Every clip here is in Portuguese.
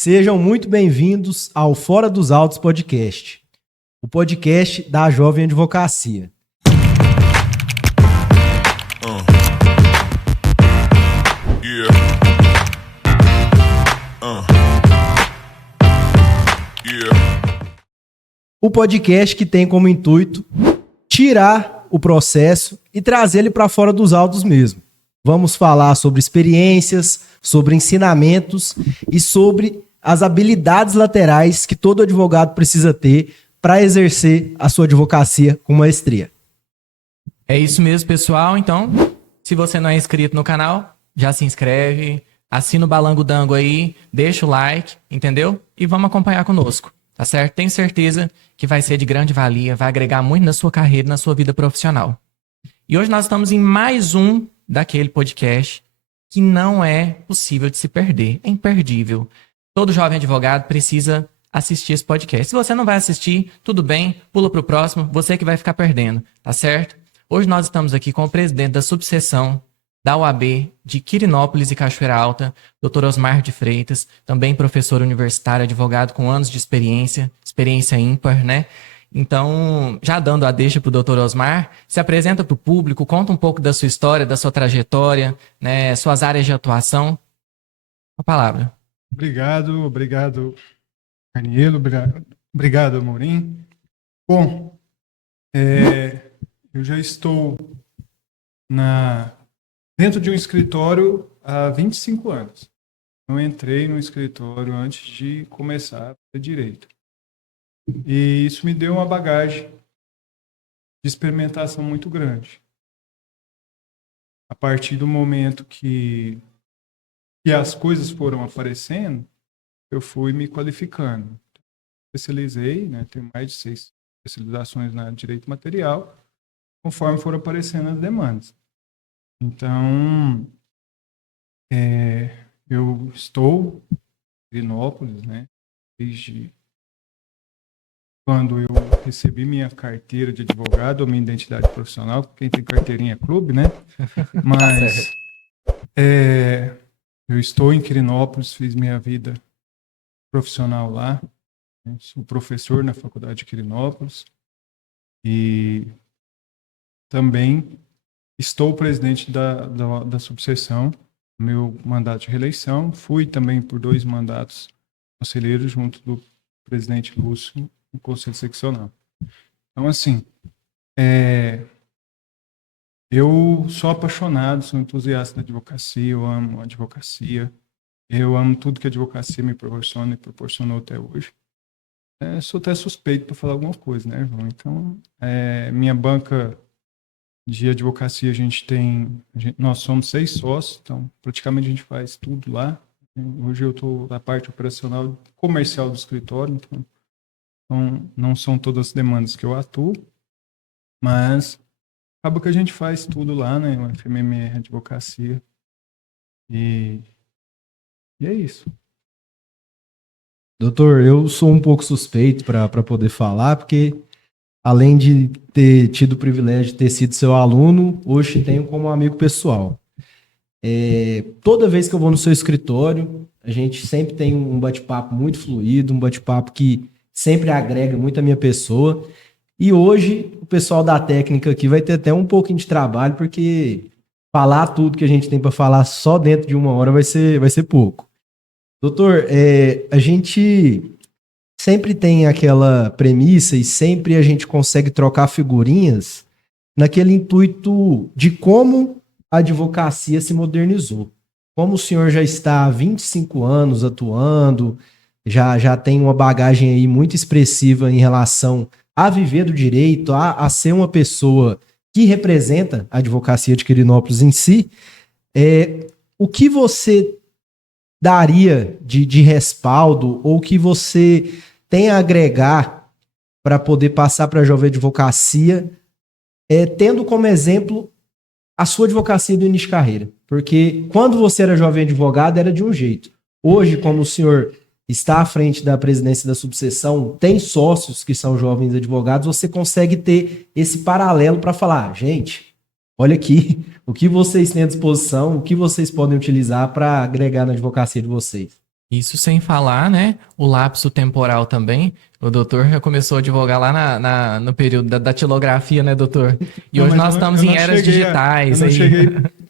Sejam muito bem-vindos ao Fora dos Autos Podcast, o podcast da Jovem Advocacia. O podcast que tem como intuito tirar o processo e trazer ele para fora dos autos mesmo. Vamos falar sobre experiências, sobre ensinamentos e sobre as habilidades laterais que todo advogado precisa ter para exercer a sua advocacia com maestria. É isso mesmo, pessoal. Então, se você não é inscrito no canal, já se inscreve, assina o Balango Dango aí, deixa o like, entendeu? E vamos acompanhar conosco, tá certo? Tenho certeza que vai ser de grande valia, vai agregar muito na sua carreira, na sua vida profissional. E hoje nós estamos em mais um daquele podcast que não é possível de se perder, é imperdível. Todo jovem advogado precisa assistir esse podcast. Se você não vai assistir, tudo bem, pula para o próximo, você que vai ficar perdendo, tá certo? Hoje nós estamos aqui com o presidente da subseção da UAB de Quirinópolis e Cachoeira Alta, Dr. Osmar de Freitas, também professor universitário, advogado com anos de experiência ímpar, né? Então, já dando a deixa para o Dr. Osmar, se apresenta para o público, conta um pouco da sua história, da sua trajetória, né, suas áreas de atuação. A palavra. Obrigado, Carnielo, obrigado, Amorim. Bom, eu já estou dentro de um escritório há 25 anos. Eu entrei no escritório antes de começar a fazer direito. E isso me deu uma bagagem de experimentação muito grande. A partir do momento que as coisas foram aparecendo, eu fui me qualificando. Especializei, né, tenho mais de 6 especializações na direito material, conforme foram aparecendo as demandas. Então, eu estou em Quirinópolis, né, desde quando eu recebi minha carteira de advogado, ou minha identidade profissional, quem tem carteirinha é clube, né? Mas eu estou em Quirinópolis, fiz minha vida profissional lá, né? Sou professor na Faculdade de Quirinópolis e também estou presidente da subseção, meu mandato de reeleição, fui também por 2 mandatos conselheiros junto do presidente Lúcio no Conselho Seccional. Então, assim, eu sou apaixonado, sou entusiasta da advocacia, eu amo a advocacia, eu amo tudo que a advocacia me proporciona e proporcionou até hoje. Sou até suspeito para falar alguma coisa, né, João? Então, minha banca de advocacia, nós somos 6 sócios, então praticamente a gente faz tudo lá. Hoje eu estou na parte operacional comercial do escritório, então não são todas as demandas que eu atuo, mas acaba que a gente faz tudo lá, né? O FMMR Advocacia. E é isso. Doutor, eu sou um pouco suspeito para poder falar, porque além de ter tido o privilégio de ter sido seu aluno, hoje tenho como amigo pessoal. Toda vez que eu vou no seu escritório, a gente sempre tem um bate-papo muito fluido, um bate-papo que sempre agrega muito a minha pessoa. E hoje o pessoal da técnica aqui vai ter até um pouquinho de trabalho, porque falar tudo que a gente tem para falar só dentro de 1 hora vai ser pouco. Doutor, a gente sempre tem aquela premissa e sempre a gente consegue trocar figurinhas naquele intuito de como a advocacia se modernizou. Como o senhor já está há 25 anos atuando, já tem uma bagagem aí muito expressiva em relação a viver do direito, a ser uma pessoa que representa a advocacia de Quirinópolis em si, o que você daria de respaldo ou que você tem a agregar para poder passar para a jovem advocacia, tendo como exemplo a sua advocacia do início de carreira? Porque quando você era jovem advogado era de um jeito. Hoje, como o senhor está à frente da presidência da subseção, tem sócios que são jovens advogados, você consegue ter esse paralelo para falar, gente, olha aqui o que vocês têm à disposição, o que vocês podem utilizar para agregar na advocacia de vocês. Isso sem falar, né? O lapso temporal também. O doutor já começou a advogar lá no período da datilografia, né, doutor? E Não, hoje mas nós estamos eu em não eras cheguei digitais aí.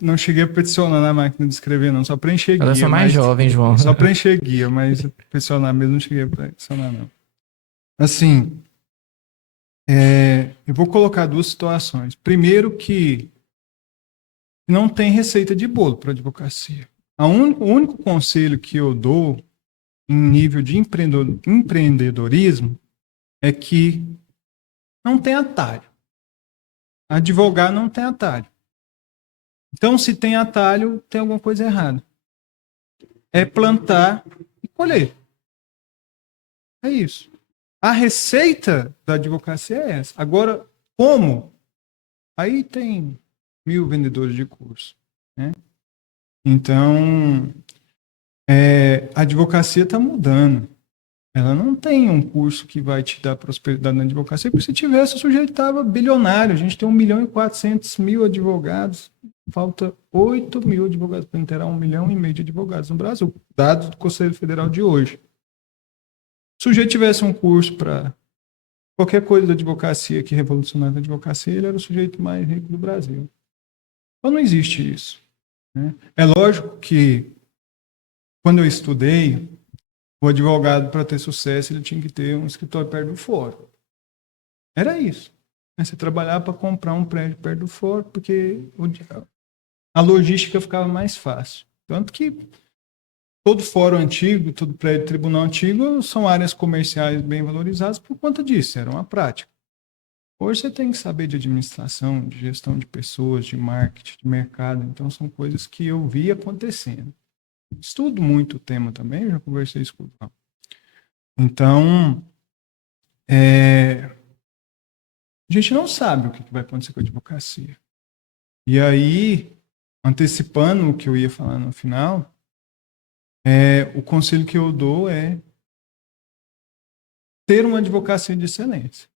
não cheguei a peticionar na máquina de escrever, não. Só preencher Eu guia, sou mais mas jovem, João. só preencher guia, mas peticionar mesmo não cheguei a peticionar, não. Assim, eu vou colocar duas situações. Primeiro que não tem receita de bolo para advocacia. O único conselho que eu dou em nível de empreendedorismo é que não tem atalho. Advogar não tem atalho. Então, se tem atalho, tem alguma coisa errada. É plantar e colher. É isso. A receita da advocacia é essa. Agora, como? Aí tem 1000 vendedores de curso, né? Então, a advocacia está mudando. Ela não tem um curso que vai te dar prosperidade na advocacia, porque se tivesse, o sujeito estava bilionário. A gente tem 1.400.000 advogados. Falta 8.000 advogados para inteirar 1,5 milhão de advogados no Brasil, dados do Conselho Federal de hoje. Se o sujeito tivesse um curso para qualquer coisa da advocacia que revolucionasse a advocacia, ele era o sujeito mais rico do Brasil. Então não existe isso, né? É lógico que, quando eu estudei, o advogado, para ter sucesso, ele tinha que ter um escritório perto do fórum. Era isso. Você trabalhava para comprar um prédio perto do fórum, porque a logística ficava mais fácil. Tanto que todo fórum antigo, todo prédio de tribunal antigo são áreas comerciais bem valorizadas por conta disso, era uma prática. Hoje você tem que saber de administração, de gestão de pessoas, de marketing, de mercado. Então são coisas que eu vi acontecendo. Estudo muito o tema também, já conversei isso com o João. Então, a gente não sabe o que vai acontecer com a advocacia. E aí, antecipando o que eu ia falar no final, o conselho que eu dou é ter uma advocacia de excelência.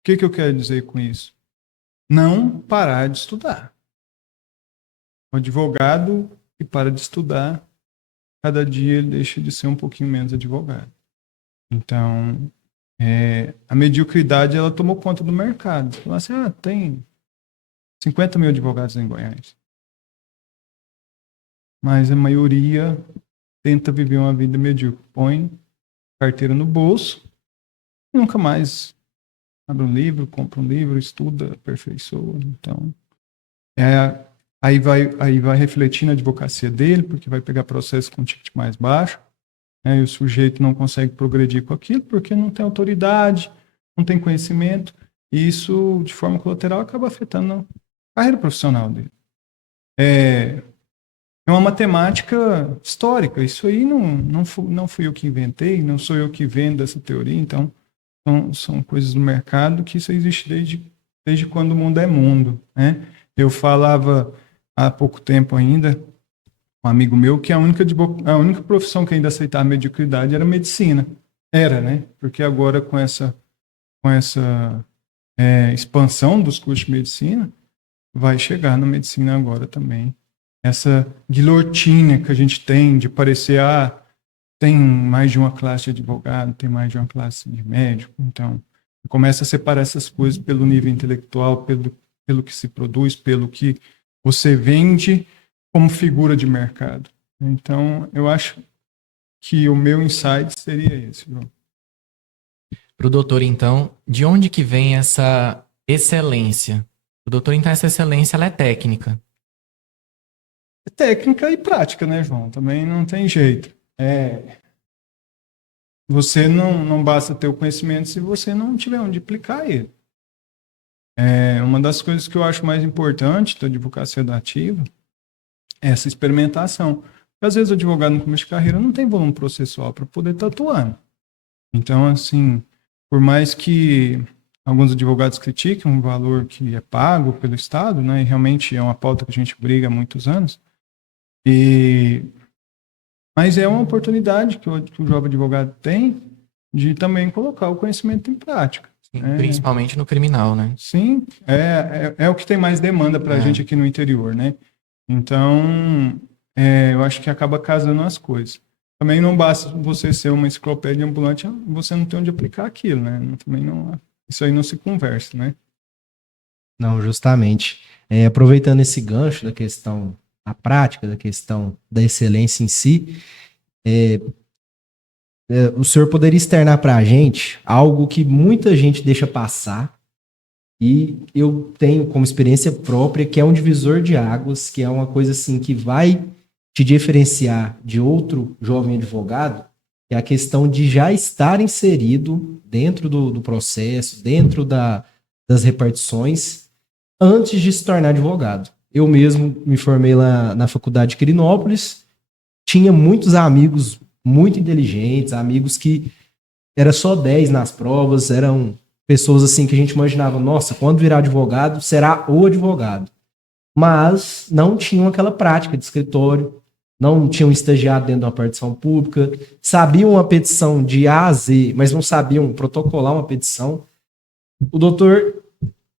O que eu quero dizer com isso? Não parar de estudar. O advogado que para de estudar, cada dia ele deixa de ser um pouquinho menos advogado. Então, a mediocridade, ela tomou conta do mercado. Fala assim, tem 50.000 advogados em Goiás. Mas a maioria tenta viver uma vida medíocre. Põe carteira no bolso e nunca mais abre um livro, compra um livro, estuda, aperfeiçoa. Então, aí vai refletir na advocacia dele, porque vai pegar processo com ticket mais baixo, né, e o sujeito não consegue progredir com aquilo, porque não tem autoridade, não tem conhecimento, e isso, de forma colateral, acaba afetando a carreira profissional dele. É uma matemática histórica. Isso aí não fui eu que inventei, não sou eu que vendo essa teoria, então são coisas do mercado que isso existe desde quando o mundo é mundo, né? Eu falava há pouco tempo ainda, um amigo meu, que a única profissão que ainda aceitava a mediocridade era a medicina. Era, né? Porque agora com essa expansão dos cursos de medicina, vai chegar na medicina agora também essa guilhotina que a gente tem de parecer, tem mais de uma classe de advogado, tem mais de uma classe de médico. Então, começa a separar essas coisas pelo nível intelectual, pelo que se produz, pelo que você vende como figura de mercado. Então, eu acho que o meu insight seria esse, João. Para o doutor, então, de onde que vem essa excelência? O doutor, então, essa excelência, ela é técnica. É técnica e prática, né, João? Também não tem jeito. Você não basta ter o conhecimento se você não tiver onde aplicar ele. Uma das coisas que eu acho mais importante da advocacia dativa é essa experimentação. Porque, às vezes, o advogado no começo de carreira não tem volume processual para poder estar atuando. Então, assim, por mais que alguns advogados critiquem o valor que é pago pelo Estado, né, e realmente é uma pauta que a gente briga há muitos anos, mas é uma oportunidade que o jovem advogado tem de também colocar o conhecimento em prática. Sim, principalmente no criminal, né? Sim, é o que tem mais demanda para a gente aqui no interior, né? Então, eu acho que acaba casando as coisas. também não basta você ser uma enciclopédia ambulante, você não tem onde aplicar aquilo, né? Também não, isso aí não se conversa, né? Não, justamente. Aproveitando esse gancho da questão da prática, da questão da excelência em si, o senhor poderia externar para a gente algo que muita gente deixa passar e eu tenho como experiência própria, que é um divisor de águas, que é uma coisa assim que vai te diferenciar de outro jovem advogado, que é a questão de já estar inserido dentro do processo, dentro das repartições, antes de se tornar advogado. Eu mesmo me formei lá na faculdade de Quirinópolis, tinha muitos amigos muito inteligentes, amigos que era só 10 nas provas, eram pessoas assim que a gente imaginava, nossa, quando virar advogado, será o advogado. Mas não tinham aquela prática de escritório, não tinham estagiado dentro de uma partição pública, sabiam uma petição de A a Z, mas não sabiam protocolar uma petição. O doutor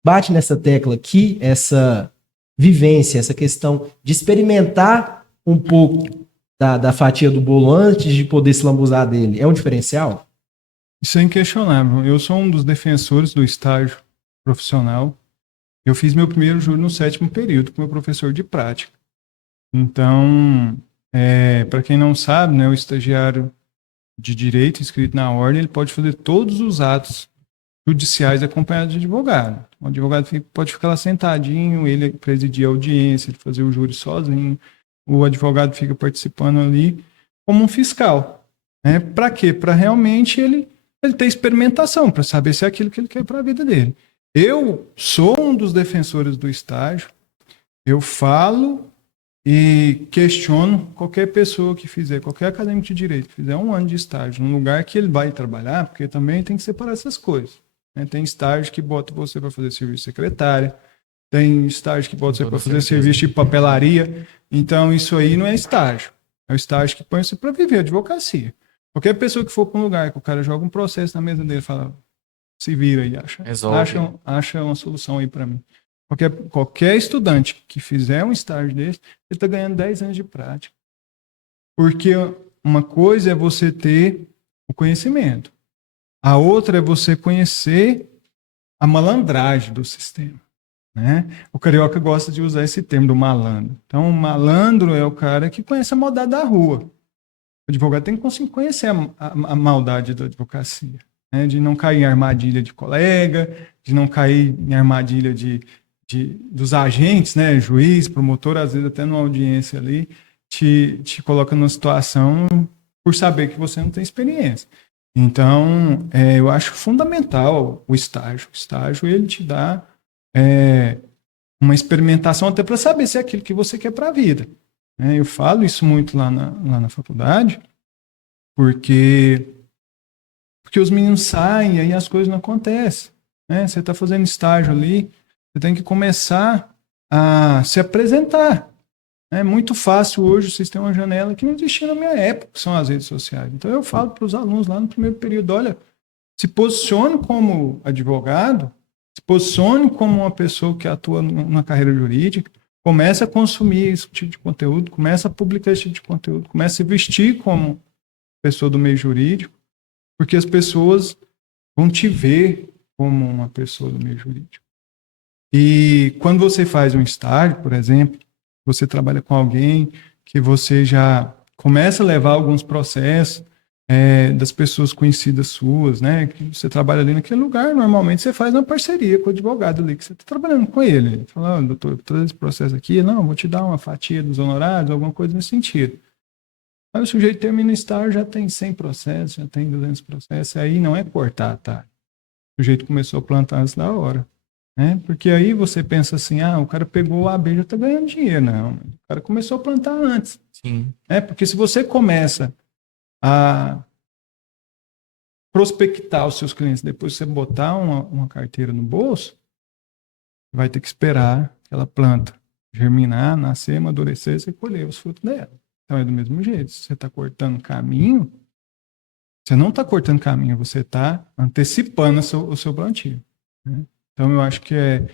bate nessa tecla aqui, essa vivência, essa questão de experimentar um pouco da fatia do bolo antes de poder se lambuzar dele, é um diferencial? Isso é inquestionável. Eu sou um dos defensores do estágio profissional. Eu fiz meu primeiro júri no 7º período com meu professor de prática. Então, para quem não sabe, né, o estagiário de direito inscrito na ordem, ele pode fazer todos os atos judiciais acompanhado de advogado. O advogado pode ficar lá sentadinho, ele presidir a audiência, ele fazer o júri sozinho. O advogado fica participando ali como um fiscal. Né? Para quê? Para realmente ele ter experimentação, para saber se é aquilo que ele quer para a vida dele. Eu sou um dos defensores do estágio. Eu falo e questiono qualquer pessoa que fizer, qualquer acadêmico de direito que fizer 1 ano de estágio num lugar que ele vai trabalhar, porque também tem que separar essas coisas. Né? Tem estágio que bota você para fazer serviço de secretária, tem estágio que bota você para fazer serviço de papelaria. Então, isso aí não é estágio. É o estágio que põe você para viver a advocacia. Qualquer pessoa que for para um lugar que o cara joga um processo na mesa dele, fala, se vira aí, acha uma solução aí para mim. Qualquer estudante que fizer um estágio desse, ele está ganhando 10 anos de prática. Porque uma coisa é você ter o conhecimento. A outra é você conhecer a malandragem do sistema. Né? O carioca gosta de usar esse termo do malandro. Então, o malandro é o cara que conhece a maldade da rua. O advogado tem que conhecer a maldade da advocacia. Né? De não cair em armadilha de colega, de não cair em armadilha dos agentes, né? Juiz, promotor, às vezes até numa audiência ali, te coloca numa situação por saber que você não tem experiência. Então, eu acho fundamental o estágio. O estágio, ele te dá uma experimentação até para saber se é aquilo que você quer para a vida. Eu falo isso muito lá na faculdade, porque os meninos saem e aí as coisas não acontecem. Né? Você está fazendo estágio ali, você tem que começar a se apresentar. É muito fácil hoje, vocês têm uma janela que não existia na minha época, que são as redes sociais. Então eu falo para os alunos lá no primeiro período, olha, se posicione como advogado, se posicione como uma pessoa que atua na carreira jurídica, comece a consumir esse tipo de conteúdo, comece a publicar esse tipo de conteúdo, comece a se vestir como pessoa do meio jurídico, porque as pessoas vão te ver como uma pessoa do meio jurídico. E quando você faz um estágio, por exemplo, você trabalha com alguém que você já começa a levar alguns processos das pessoas conhecidas suas, né? Que você trabalha ali naquele lugar, normalmente você faz uma parceria com o advogado ali, que você está trabalhando com ele. Ele fala, doutor, traz esse processo aqui, não, vou te dar uma fatia dos honorários, alguma coisa nesse sentido. Aí o sujeito termina o estágio, já tem 100 processos, já tem 200 processos, aí não é cortar, tá? O sujeito começou a plantar antes da hora. Né? Porque aí você pensa assim, o cara pegou o AB, já está ganhando dinheiro. Não, o cara começou a plantar antes. Sim. Porque se você começa a prospectar os seus clientes, depois você botar uma carteira no bolso, vai ter que esperar aquela planta germinar, nascer, amadurecer, você colher os frutos dela. Então é do mesmo jeito. Se você está cortando caminho, você não está cortando caminho, você está antecipando o seu plantio. Né? Então, eu acho que é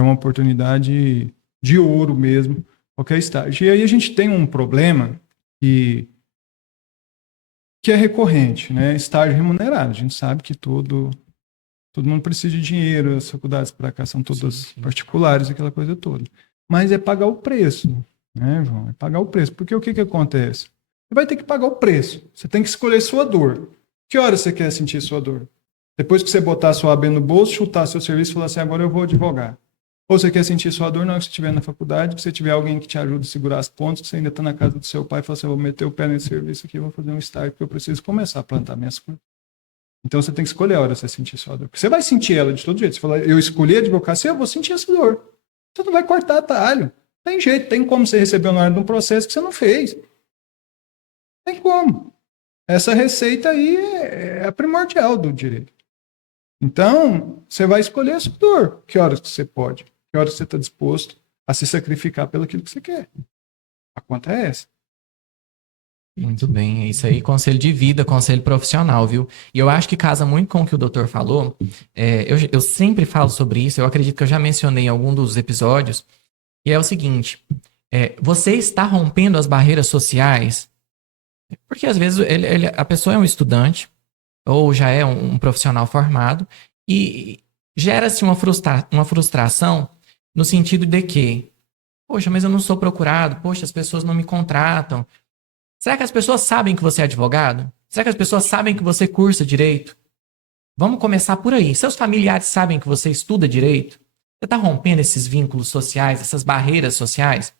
uma oportunidade de ouro mesmo, qualquer estágio. E aí a gente tem um problema que que é recorrente, né? Estágio remunerado. A gente sabe que todo mundo precisa de dinheiro, as faculdades para cá são todas particulares, aquela coisa toda. Mas é pagar o preço, né, João? É pagar o preço. Porque o que acontece? Você vai ter que pagar o preço. Você tem que escolher sua dor. Que hora você quer sentir sua dor? Depois que você botar sua AB no bolso, chutar seu serviço e falar assim, agora eu vou advogar. Ou você quer sentir sua dor na hora que você estiver na faculdade, que você tiver alguém que te ajude a segurar as pontas, que você ainda está na casa do seu pai e fala assim, eu vou meter o pé nesse serviço aqui, eu vou fazer um estágio, porque eu preciso começar a plantar minhas coisas. Então você tem que escolher a hora de você sentir sua dor. Porque você vai sentir ela de todo jeito. Você fala, eu escolhi a advocacia, eu vou sentir essa dor. Você não vai cortar atalho. Tem jeito, tem como você receber honorário de um processo que você não fez. Tem como. Essa receita aí é a primordial do direito. Então, você vai escolher a sua dor. Que horas que você pode? Que horas você está disposto a se sacrificar pelo aquilo que você quer? A conta é essa. Muito bem, é isso aí, conselho de vida, conselho profissional, viu? E eu acho que casa muito com o que o doutor falou. Eu sempre falo sobre isso, eu acredito que eu já mencionei em algum dos episódios, e é o seguinte, você está rompendo as barreiras sociais, porque às vezes a pessoa é um estudante, ou já é um profissional formado, e gera-se uma frustração no sentido de que, poxa, mas eu não sou procurado, poxa, as pessoas não me contratam. Será que as pessoas sabem que você é advogado? Será que as pessoas sabem que você cursa direito? Vamos começar por aí. Seus familiares sabem que você estuda direito? Você está rompendo esses vínculos sociais, essas barreiras sociais?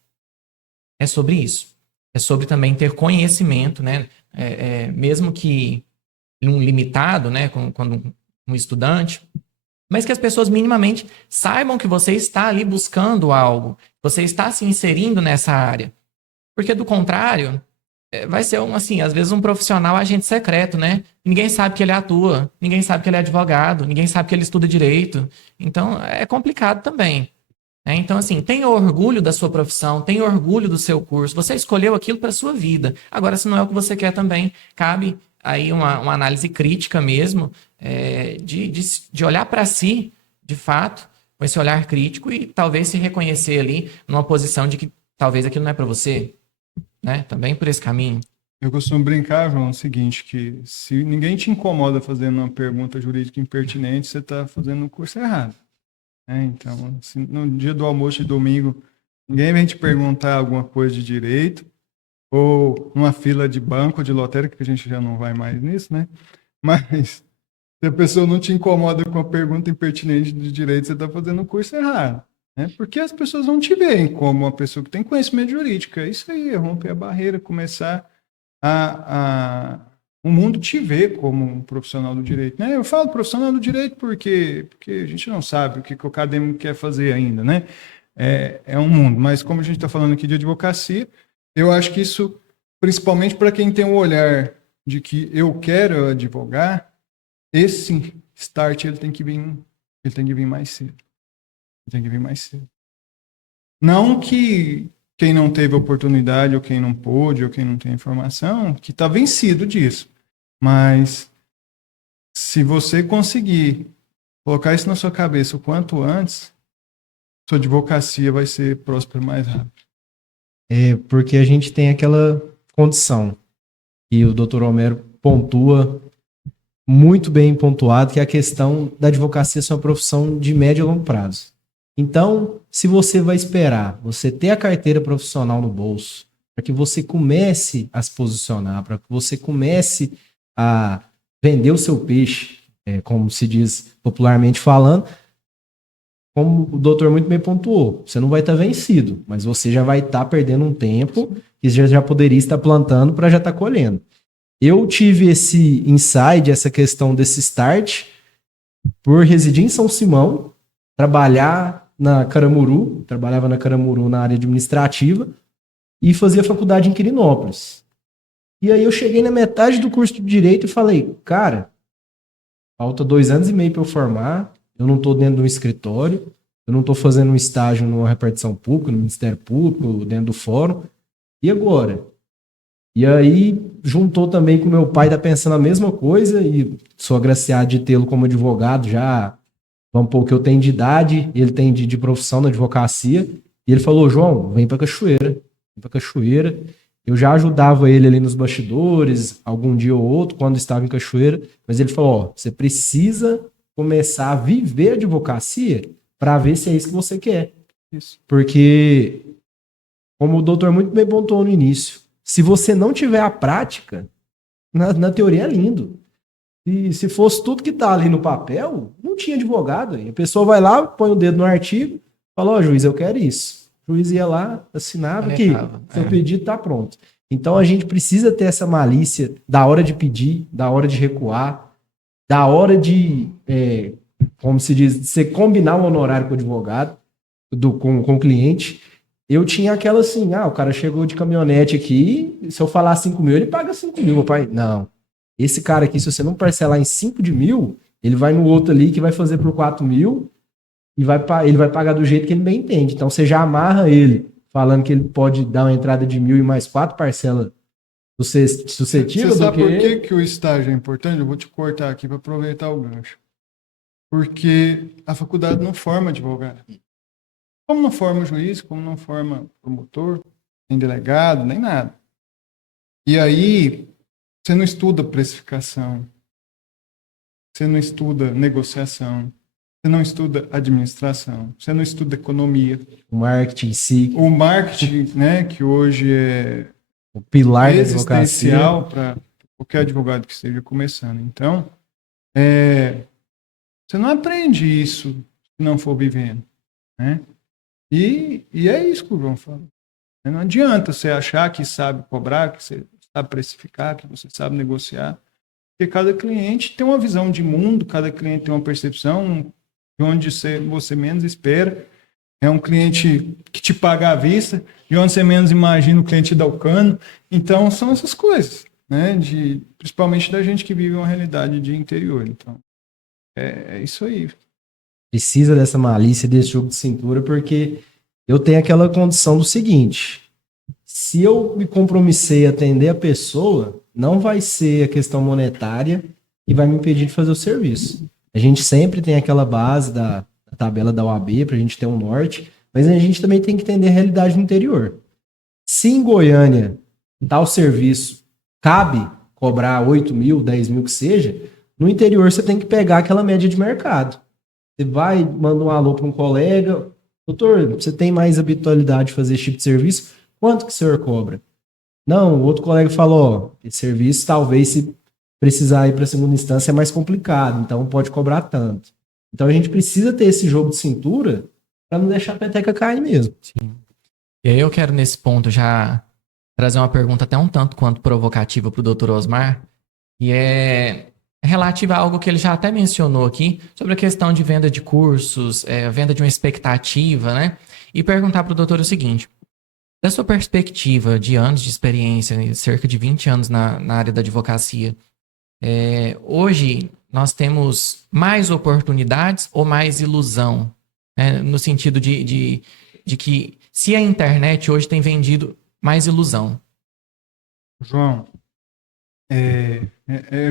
É sobre isso. É sobre também ter conhecimento, né? Mesmo que um limitado, né? Quando um estudante, mas que as pessoas minimamente saibam que você está ali buscando algo, você está se inserindo nessa área. Porque do contrário, vai ser às vezes um profissional agente secreto, né? Ninguém sabe que ele atua, ninguém sabe que ele é advogado, ninguém sabe que ele estuda direito. Então, é complicado também. Né? Então, assim, tenha orgulho da sua profissão, tenha orgulho do seu curso. Você escolheu aquilo para a sua vida. Agora, se não é o que você quer também, cabe aí uma análise crítica mesmo, de olhar para si, de fato, com esse olhar crítico e talvez se reconhecer ali numa posição de que talvez aquilo não é para você. Né? Também por esse caminho. Eu costumo brincar, João, o seguinte, que se ninguém te incomoda fazendo uma pergunta jurídica impertinente, você está fazendo o curso errado. Né? Então, se no dia do almoço de domingo, ninguém vem te perguntar alguma coisa de direito, ou numa fila de banco, de lotérica, que a gente já não vai mais nisso, né? Mas se a pessoa não te incomoda com a pergunta impertinente de direito, você está fazendo o curso errado. Porque as pessoas não te veem como uma pessoa que tem conhecimento jurídico. É isso aí, é romper a barreira, começar o mundo te ver como um profissional do direito. Né? Eu falo profissional do direito porque a gente não sabe o que o acadêmico quer fazer ainda. Né? É um mundo, mas como a gente está falando aqui de advocacia, eu acho que isso, principalmente para quem tem o olhar de que eu quero advogar, esse start ele tem que vir mais cedo. Tem que vir mais cedo. Não que quem não teve oportunidade, ou quem não pôde, ou quem não tem informação, que está vencido disso. Mas se você conseguir colocar isso na sua cabeça o quanto antes, sua advocacia vai ser próspera mais rápido. Porque a gente tem aquela condição, e o Dr. Homero pontua muito bem pontuado, que é a questão da advocacia ser uma profissão de médio e longo prazo. Então, se você vai esperar você ter a carteira profissional no bolso, para que você comece a se posicionar, para que você comece a vender o seu peixe, como se diz popularmente falando, como o doutor muito bem pontuou, você não vai estar vencido, mas você já vai estar perdendo um tempo que já poderia estar plantando para já estar colhendo. Eu tive esse insight, essa questão desse start, por residir em São Simão, trabalhava na Caramuru na área administrativa e fazia faculdade em Quirinópolis. E aí eu cheguei na metade do curso de Direito e falei, cara, falta 2 anos e meio para eu formar, eu não estou dentro de um escritório, eu não estou fazendo um estágio numa repartição pública, no Ministério Público, dentro do fórum, e agora? E aí juntou também com meu pai, tá pensando a mesma coisa, e sou agraciado de tê-lo como advogado já. Vamos pôr que eu tenho de idade, ele tem de profissão na advocacia. E ele falou, João, vem para Cachoeira. Eu já ajudava ele ali nos bastidores, algum dia ou outro, quando estava em Cachoeira, mas ele falou, ó, você precisa começar a viver a advocacia para ver se é isso que você quer. Isso. Porque, como o doutor muito bem pontuou no início, se você não tiver a prática, na teoria é lindo. E se fosse tudo que tá ali no papel, não tinha advogado. A pessoa vai lá, põe o dedo no artigo, fala, ó, juiz, eu quero isso. O juiz ia lá, assinava que seu pedido tá pronto. Então a gente precisa ter essa malícia da hora de pedir, da hora de recuar, da hora de, como se diz, você combinar o honorário com o advogado, com o cliente. Eu tinha aquela assim, o cara chegou de caminhonete aqui, se eu falar 5 mil, ele paga 5 mil, meu pai. Não. Esse cara aqui, se você não parcelar em 5 de mil, ele vai no outro ali que vai fazer por 4 mil e ele vai pagar do jeito que ele bem entende. Então você já amarra ele, falando que ele pode dar uma entrada de 1.000 e mais 4 parcelas suscetíveis. Você sabe por que o estágio é importante? Eu vou te cortar aqui para aproveitar o gancho. Porque a faculdade não forma advogado. Como não forma juiz, como não forma promotor, nem delegado, nem nada. E aí, você não estuda precificação, você não estuda negociação, você não estuda administração, você não estuda economia. O marketing em si. O marketing, né, que hoje é o pilar existencial para qualquer advogado que esteja começando. Então, você não aprende isso se não for vivendo, né? E é isso que o João fala. Não adianta você achar que sabe cobrar, que você sabe precificar, que você sabe negociar, porque cada cliente tem uma visão de mundo, cada cliente tem uma percepção de onde você menos espera. É um cliente que te paga à vista, de onde você menos imagina o cliente dar o cano. Então, são essas coisas, né? Principalmente da gente que vive uma realidade de interior. Então, é isso aí. Precisa dessa malícia, desse jogo de cintura, porque eu tenho aquela condição do seguinte: se eu me compromissei a atender a pessoa, não vai ser a questão monetária que vai me impedir de fazer o serviço. A gente sempre tem aquela base da tabela da OAB para a gente ter um norte, mas a gente também tem que entender a realidade do interior. Se em Goiânia tal serviço cabe cobrar 8 mil, 10 mil que seja, no interior você tem que pegar aquela média de mercado. Você vai, manda um alô para um colega, doutor, você tem mais habitualidade de fazer esse tipo de serviço? Quanto que o senhor cobra? Não, o outro colega falou, esse serviço talvez se precisar ir para a segunda instância é mais complicado, então pode cobrar tanto. Então a gente precisa ter esse jogo de cintura para não deixar a peteca cair mesmo. Sim. E aí eu quero nesse ponto já trazer uma pergunta até um tanto quanto provocativa para o Dr. Osmar, e é relativa a algo que ele já até mencionou aqui, sobre a questão de venda de cursos, venda de uma expectativa, né? E perguntar para o doutor o seguinte: da sua perspectiva de anos de experiência, cerca de 20 anos na área da advocacia, hoje nós temos mais oportunidades ou mais ilusão? No sentido de que se a internet hoje tem vendido mais ilusão. João,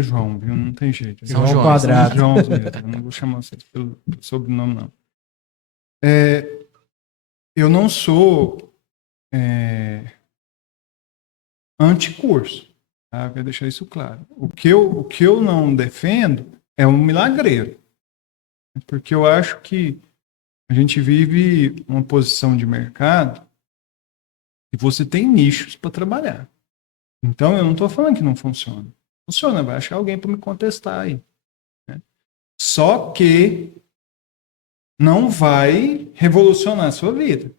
João, viu? Não tem jeito. São João João Quadrado. João mesmo. Eu não vou chamar vocês pelo sobrenome, não. Eu não sou anticurso. Tá? Eu quero deixar isso claro. O que eu não defendo é um milagreiro. Porque eu acho que a gente vive uma posição de mercado e você tem nichos para trabalhar. Então, eu não estou falando que não funciona. Funciona, vai achar alguém para me contestar aí. Né? Só que não vai revolucionar a sua vida.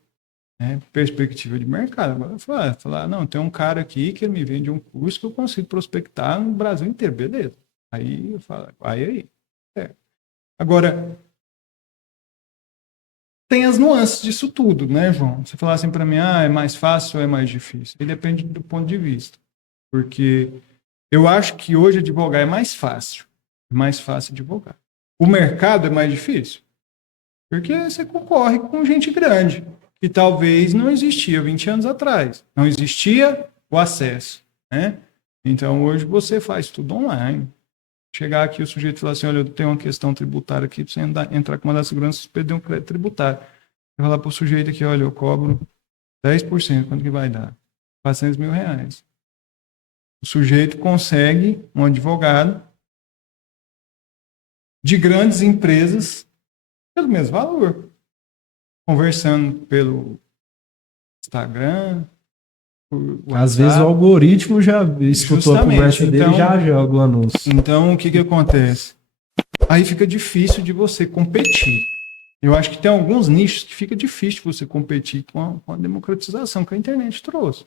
Né? Perspectiva de mercado. Agora, falar, não, tem um cara aqui que me vende um curso que eu consigo prospectar no Brasil inteiro. Beleza. Aí eu falo, vai aí. Agora, tem as nuances disso tudo, né, João? Você falar assim para mim, é mais fácil ou é mais difícil? E depende do ponto de vista. Porque eu acho que hoje advogar é mais fácil. É mais fácil advogar. O mercado é mais difícil. Porque você concorre com gente grande, que talvez não existia 20 anos atrás. Não existia o acesso, né? Então, hoje você faz tudo online. Chegar aqui, o sujeito falar assim, olha, eu tenho uma questão tributária aqui, para você entrar com uma da segurança, você perder um crédito tributário. Eu falar para o sujeito aqui, olha, eu cobro 10%, quanto que vai dar? R$400.000. O sujeito consegue um advogado de grandes empresas pelo mesmo valor. Conversando pelo Instagram, por WhatsApp. Às vezes o algoritmo já escutou a conversa dele e já joga o anúncio. Então, o que acontece? Aí fica difícil de você competir. Eu acho que tem alguns nichos que fica difícil você competir com a democratização que a internet trouxe.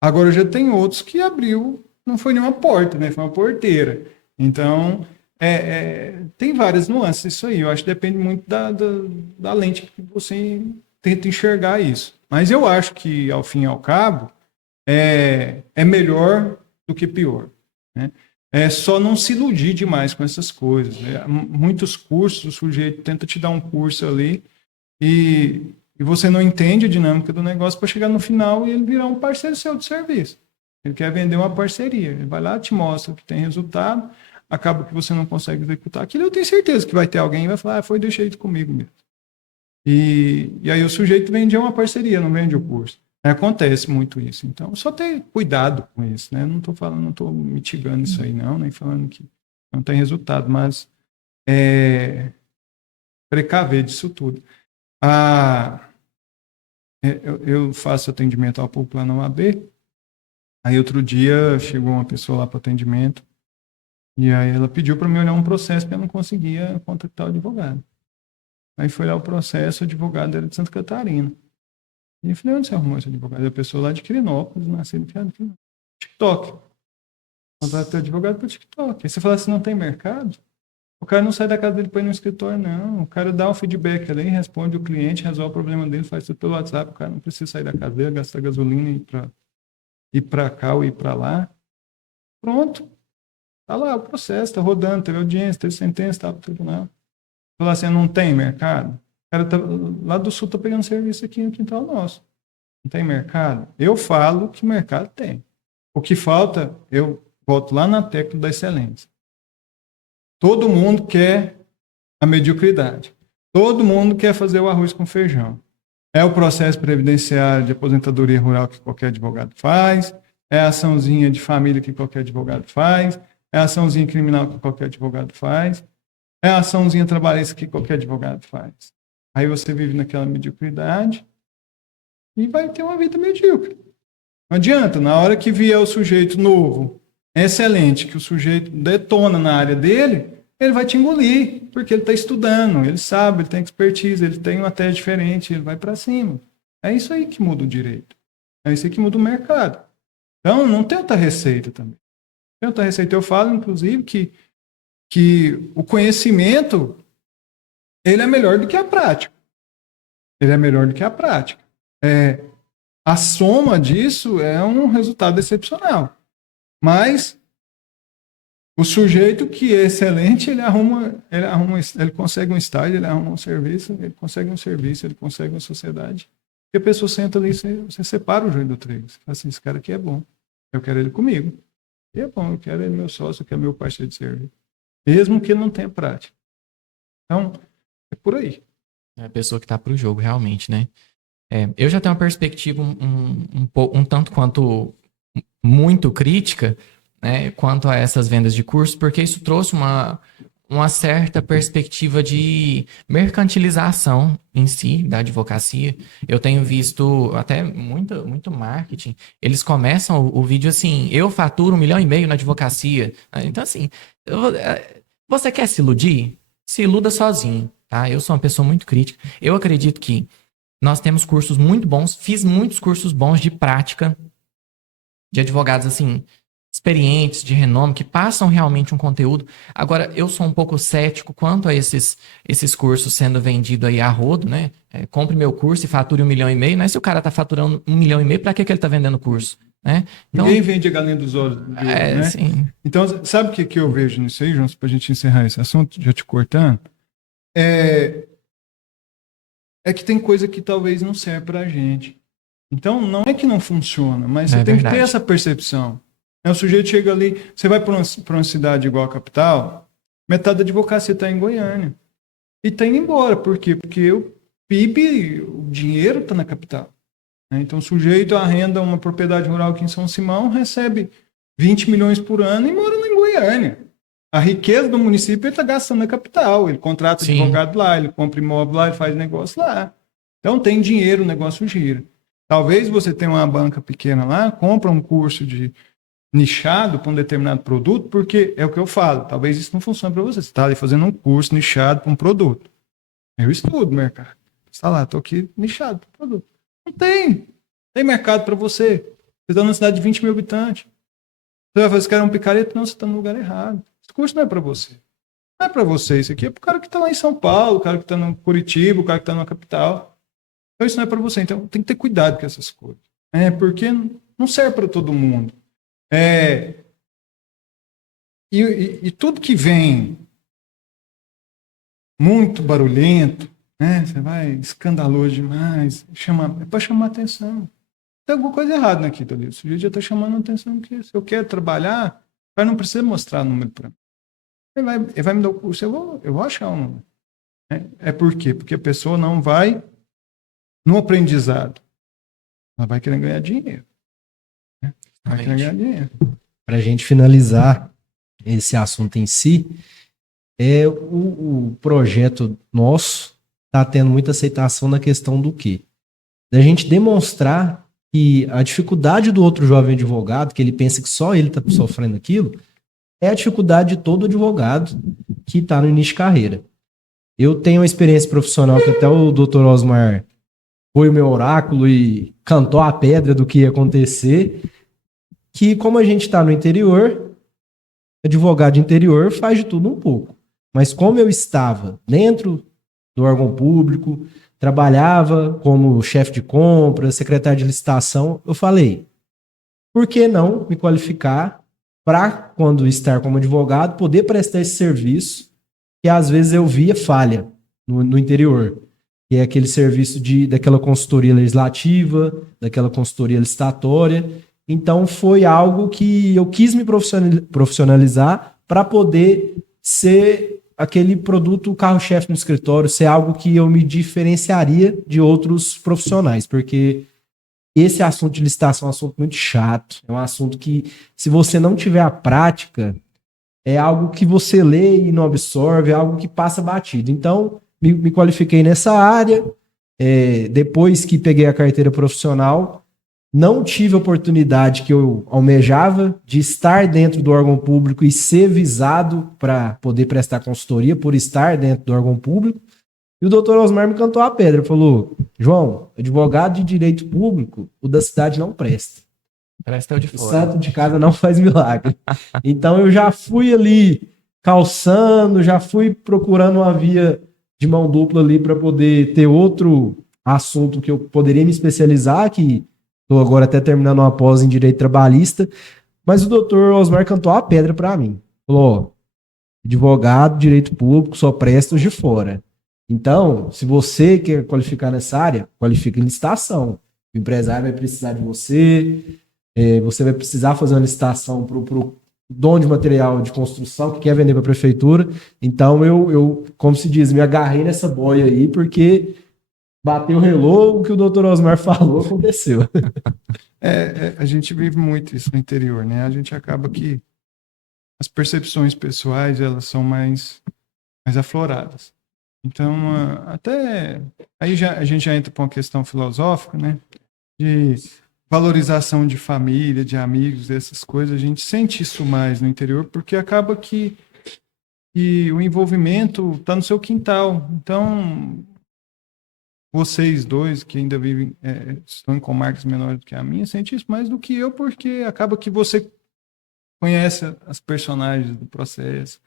Agora já tem outros que abriu, não foi nenhuma porta, né? Foi uma porteira. Então, tem várias nuances isso aí. Eu acho que depende muito da lente que você tenta enxergar isso. Mas eu acho que, ao fim e ao cabo, é melhor do que pior, né? É só não se iludir demais com essas coisas, né? Muitos cursos, o sujeito tenta te dar um curso ali e você não entende a dinâmica do negócio para chegar no final e ele virar um parceiro seu de serviço. Ele quer vender uma parceria. Ele vai lá, te mostra que tem resultado, acaba que você não consegue executar aquilo. Eu tenho certeza que vai ter alguém que vai falar, foi desse jeito comigo mesmo. E aí o sujeito vende uma parceria, não vende o curso. Acontece muito isso. Então, só ter cuidado com isso, né? Não estou mitigando isso aí, não, nem falando que não tem resultado, mas precaver disso tudo. Eu faço atendimento ao público lá na UAB. Aí, outro dia, chegou uma pessoa lá para atendimento e aí ela pediu para me olhar um processo que eu não conseguia contactar o advogado. Aí foi lá o processo, o advogado era de Santa Catarina. E eu falei, onde você arrumou esse advogado? A pessoa lá de Quirinópolis, nasceu de Quirinópolis. TikTok. Contratei advogado para TikTok. Aí você fala assim, não tem mercado? O cara não sai da casa dele para ir no escritório, não. O cara dá um feedback ali, responde o cliente, resolve o problema dele, faz tudo pelo WhatsApp. O cara não precisa sair da casa dele, gastar gasolina e ir para cá ou ir para lá. Pronto. Tá lá o processo, tá rodando, teve audiência, teve sentença, tá pro tribunal. Falar assim, não tem mercado? O cara lá do sul tá pegando serviço aqui no quintal nosso. Não tem mercado? Eu falo que mercado tem. O que falta, eu volto lá na tecla da excelência. Todo mundo quer a mediocridade. Todo mundo quer fazer o arroz com feijão. É o processo previdenciário de aposentadoria rural que qualquer advogado faz, é a açãozinha de família que qualquer advogado faz, é a açãozinha criminal que qualquer advogado faz, é a açãozinha trabalhista que qualquer advogado faz. Aí você vive naquela mediocridade e vai ter uma vida medíocre. Não adianta, na hora que vier o sujeito novo, excelente, que o sujeito detona na área dele, ele vai te engolir, porque ele está estudando, ele sabe, ele tem expertise, ele tem uma tese diferente, ele vai para cima. É isso aí que muda o direito. É isso aí que muda o mercado. Então, não tem outra receita também. Tem outra receita. Eu falo, inclusive, que o conhecimento ele é melhor do que a prática. Ele é melhor do que a prática. A soma disso é um resultado excepcional. Mas o sujeito que é excelente, ele consegue um estágio, ele arruma um serviço, ele consegue um serviço, ele consegue uma sociedade. E a pessoa senta ali, você separa o joio do trigo. Você fala assim, esse cara aqui é bom. Eu quero ele comigo. E é bom, eu quero ele meu sócio, eu quero meu parceiro de serviço. Mesmo que ele não tenha prática. Então, é por aí. É a pessoa que está para o jogo, realmente, né? Eu já tenho uma perspectiva um tanto quanto muito crítica, né, quanto a essas vendas de curso, porque isso trouxe uma certa perspectiva de mercantilização em si da advocacia. Eu tenho visto até muito marketing. Eles começam o vídeo assim, eu faturo 1,5 milhão na advocacia. Então, assim, você quer se iludir? Se iluda sozinho, tá? Eu sou uma pessoa muito crítica. Eu acredito que nós temos cursos muito bons, fiz muitos cursos bons de prática, de advogados, assim, experientes, de renome, que passam realmente um conteúdo. Agora, eu sou um pouco cético quanto a esses cursos sendo vendidos aí a rodo, né? Compre meu curso e fature 1,5 milhão, né? Se o cara tá faturando 1,5 milhão, pra que ele tá vendendo curso? Né? Então, ninguém vende a galinha dos olhos de ouro, né? Sim. Então, sabe o que eu vejo nisso aí, João? Pra gente encerrar esse assunto, já te cortando? É que tem coisa que talvez não serve pra gente. Então, não é que não funciona, mas você tem que ter essa percepção. O sujeito chega ali, você vai para uma cidade igual a capital, metade da advocacia está em Goiânia. E está indo embora. Por quê? Porque o PIB, o dinheiro está na capital. né? Então, o sujeito arrenda uma propriedade rural aqui em São Simão, recebe 20 milhões por ano e mora em Goiânia. A riqueza do município ele está gastando na capital. Ele contrata Sim. advogado lá, ele compra imóvel lá, ele faz negócio lá. Então, tem dinheiro, o negócio gira. Talvez você tenha uma banca pequena lá, compra um curso de nichado para um determinado produto, porque é o que eu falo, talvez isso não funcione para você. Você está ali fazendo um curso nichado para um produto. Eu estudo mercado. Você está lá, estou aqui nichado para produto. Não tem. Tem mercado para você. Você está numa cidade de 20 mil habitantes. Você vai fazer, quer um picareta? Não, você está no lugar errado. Esse curso não é para você. Não é para você. Isso aqui é para o cara que está lá em São Paulo, o cara que está no Curitiba, o cara que está na capital. Então isso não é para você. Então tem que ter cuidado com essas coisas. Porque não serve para todo mundo. E tudo que vem muito barulhento, né? Você vai escandaloso demais, é para chamar atenção. Tem alguma coisa errada naquilo ali. O sujeito já está chamando atenção, porque se eu quero trabalhar, o cara não precisa mostrar número para mim. Ele vai me dar o curso, eu vou achar um número. Por quê? Porque a pessoa não vai no aprendizado. Ela vai querer ganhar dinheiro. Vai querer ganhar dinheiro. Para a gente finalizar esse assunto em si, o projeto nosso está tendo muita aceitação na questão do quê? Da gente demonstrar que a dificuldade do outro jovem advogado, que ele pensa que só ele está sofrendo aquilo, é a dificuldade de todo advogado que está no início de carreira. Eu tenho uma experiência profissional que até o Dr. Osmar foi o meu oráculo e cantou a pedra do que ia acontecer, que como a gente está no interior, advogado de interior faz de tudo um pouco. Mas como eu estava dentro do órgão público, trabalhava como chefe de compra, secretário de licitação, eu falei, por que não me qualificar para, quando estar como advogado, poder prestar esse serviço que às vezes eu via falha no interior, que é aquele serviço daquela consultoria legislativa, daquela consultoria licitatória. Então foi algo que eu quis me profissionalizar para poder ser aquele produto carro-chefe no escritório, ser algo que eu me diferenciaria de outros profissionais, porque esse assunto de licitação é um assunto muito chato, é um assunto que, se você não tiver a prática, é algo que você lê e não absorve, é algo que passa batido. Então, me qualifiquei nessa área, depois que peguei a carteira profissional, não tive a oportunidade que eu almejava de estar dentro do órgão público e ser visado para poder prestar consultoria por estar dentro do órgão público. E o doutor Osmar me cantou a pedra, falou, João, advogado de direito público, o da cidade não presta. Presta o de fora. O santo de casa não faz milagre. Então eu já fui ali calçando, já fui procurando uma via de mão dupla ali para poder ter outro assunto que eu poderia me especializar, que estou agora até terminando uma pós em direito trabalhista, mas o doutor Osmar cantou a pedra para mim. Falou, advogado, direito público, só presta os de fora. Então, se você quer qualificar nessa área, qualifica em licitação. O empresário vai precisar de você, você vai precisar fazer uma licitação para o dono de material de construção que quer vender para a prefeitura. Então, eu, como se diz, me agarrei nessa boia aí, porque bateu o relô, o que o doutor Osmar falou aconteceu. A gente vive muito isso no interior, né? A gente acaba que as percepções pessoais, elas são mais afloradas. Então, até aí a gente já entra para uma questão filosófica, né? De valorização de família, de amigos, dessas coisas. A gente sente isso mais no interior, porque acaba que o envolvimento está no seu quintal. Então, vocês dois que ainda vivem, estão em comarcas menores do que a minha, sentem isso mais do que eu, porque acaba que você conhece as personagens do processo.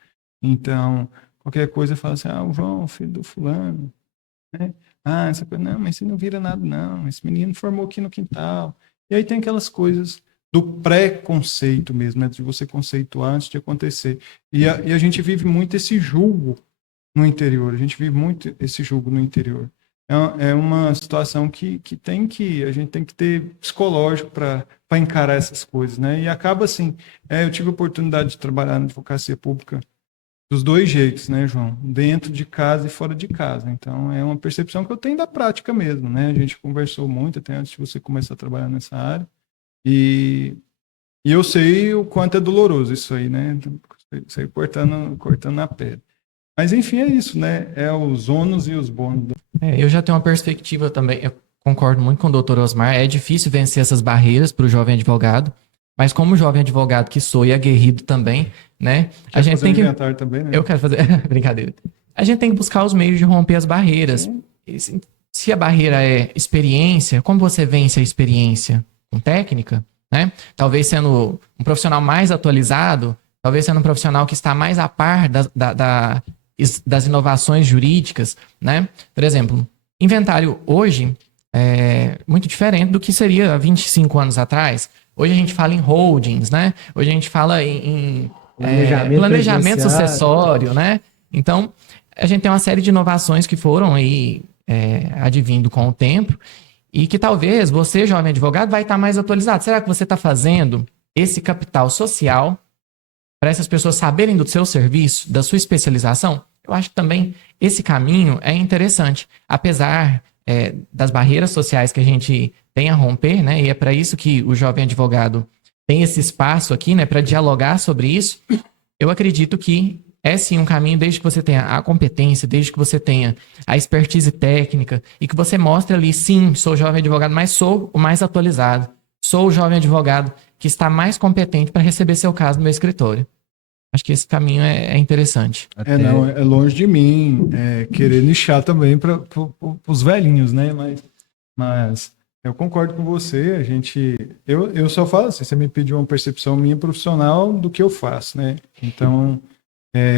Então, qualquer coisa fala assim, o João, filho do fulano, né? Essa coisa, não, mas isso não vira nada, não. Esse menino formou aqui no quintal. E aí tem aquelas coisas do pré-conceito mesmo, né? De você conceituar antes de acontecer. E a gente vive muito esse julgo no interior. A gente vive muito esse julgo no interior. É uma situação que a gente tem que ter psicológico para encarar essas coisas, né? E acaba assim, eu tive a oportunidade de trabalhar na advocacia pública dos dois jeitos, né, João? Dentro de casa e fora de casa. Então, é uma percepção que eu tenho da prática mesmo, né? A gente conversou muito até antes de você começar a trabalhar nessa área. E eu sei o quanto é doloroso isso aí, né? Isso aí cortando na pele. Mas, enfim, é isso, né? É os ônus e os bônus. Eu já tenho uma perspectiva também, eu concordo muito com o doutor Osmar, é difícil vencer essas barreiras para o jovem advogado, mas como jovem advogado que sou e aguerrido também, né? A gente tem que... inventário também, né? Eu quero fazer... Brincadeira. A gente tem que buscar os meios de romper as barreiras. Se a barreira é experiência, como você vence a experiência? Com técnica, né? Talvez sendo um profissional mais atualizado, talvez sendo um profissional que está mais a par das inovações jurídicas, né? Por exemplo, inventário hoje é muito diferente do que seria há 25 anos atrás. Hoje a gente fala em holdings, né? Hoje a gente fala em planejamento sucessório, né? Então, a gente tem uma série de inovações que foram aí advindo com o tempo e que talvez você, jovem advogado, vai estar mais atualizado. Será que você está fazendo esse capital social para essas pessoas saberem do seu serviço, da sua especialização? Eu acho que também esse caminho é interessante. Apesar das barreiras sociais que a gente tem a romper, né? E é para isso que o jovem advogado tem esse espaço aqui, né? Para dialogar sobre isso. Eu acredito que é sim um caminho desde que você tenha a competência, desde que você tenha a expertise técnica e que você mostre ali, sim, sou jovem advogado, mas sou o mais atualizado. Sou o jovem advogado que está mais competente para receber seu caso no meu escritório. Acho que esse caminho é interessante. É longe de mim querer nichar também para os velhinhos, né? Mas eu concordo com você. Eu só falo assim, você me pediu uma percepção minha profissional do que eu faço, né? Então,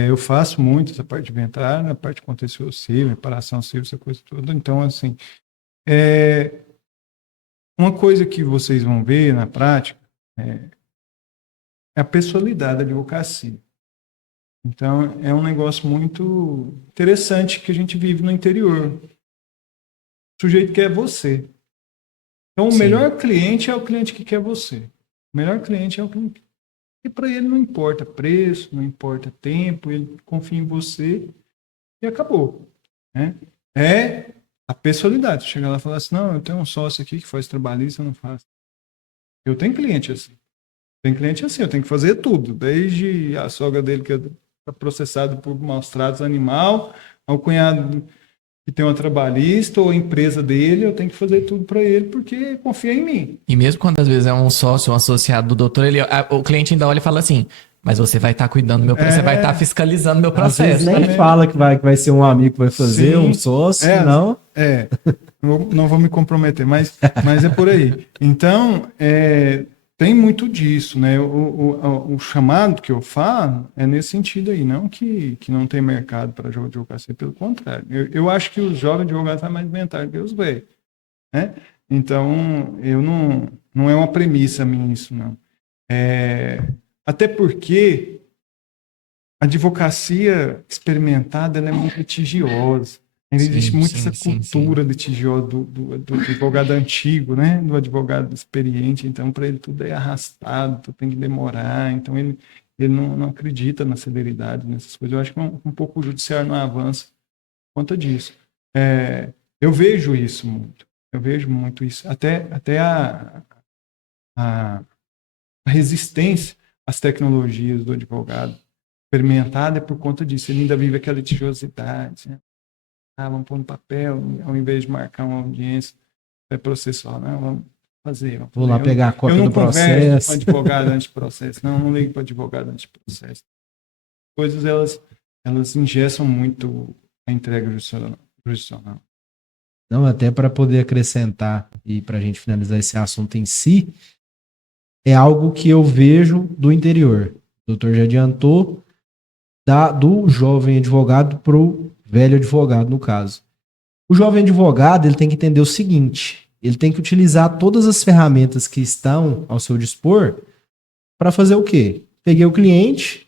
eu faço muito essa parte de inventário, a parte de contexto civil, reparação civil, essa coisa toda. Então, assim, uma coisa que vocês vão ver na prática é a pessoalidade da advocacia. Então, é um negócio muito interessante que a gente vive no interior. O sujeito quer você. Então, o melhor cliente é o cliente que quer você. O melhor cliente é o cliente. E para ele não importa preço, não importa tempo, ele confia em você e acabou. Né? É a pessoalidade. Chega lá e fala assim, não, eu tenho um sócio aqui que faz trabalhista, eu não faço. Eu tenho cliente assim. Eu tenho que fazer tudo. Desde a sogra dele que está processado por maus tratos animal, ao cunhado que tem uma trabalhista, ou a empresa dele, eu tenho que fazer tudo para ele, porque confia em mim. E mesmo quando às vezes é um sócio, um associado do doutor, o cliente ainda olha e fala assim, mas você vai estar cuidando do meu processo, você vai estar fiscalizando meu processo. Às vezes nem fala que vai ser um amigo que vai fazer, sim, um sócio, não. Não vou me comprometer, mas é por aí. Então, tem muito disso, né? O chamado que eu falo é nesse sentido aí, não que não tem mercado para jovem advocacia, pelo contrário. Eu acho que os jovens advogados são mais inventados que os velhos, né? Então, não é uma premissa minha isso, não. Até porque a advocacia experimentada ela é muito litigiosa. Ainda existe muito essa cultura litigiosa do advogado antigo, né? Do advogado experiente. Então, para ele tudo é arrastado, tudo tem que demorar. Então, ele não acredita na celeridade, nessas coisas. Eu acho que um pouco o judiciário não avança por conta disso. Eu vejo isso muito. Eu vejo muito isso. Até a resistência às tecnologias do advogado experimentada é por conta disso. Ele ainda vive aquela litigiosidade, né? Vamos pôr no papel, ao invés de marcar uma audiência processual, não, vamos fazer. Vou lá pegar a cópia do processo. Eu não converso com advogado antes de processo, não ligo para advogado antes de processo. Coisas, elas engessam muito a entrega jurisdicional. Não, até para poder acrescentar e para a gente finalizar esse assunto em si, é algo que eu vejo do interior. O doutor já adiantou do jovem advogado para o velho advogado, no caso. O jovem advogado, ele tem que entender o seguinte, ele tem que utilizar todas as ferramentas que estão ao seu dispor para fazer o quê? Peguei o cliente,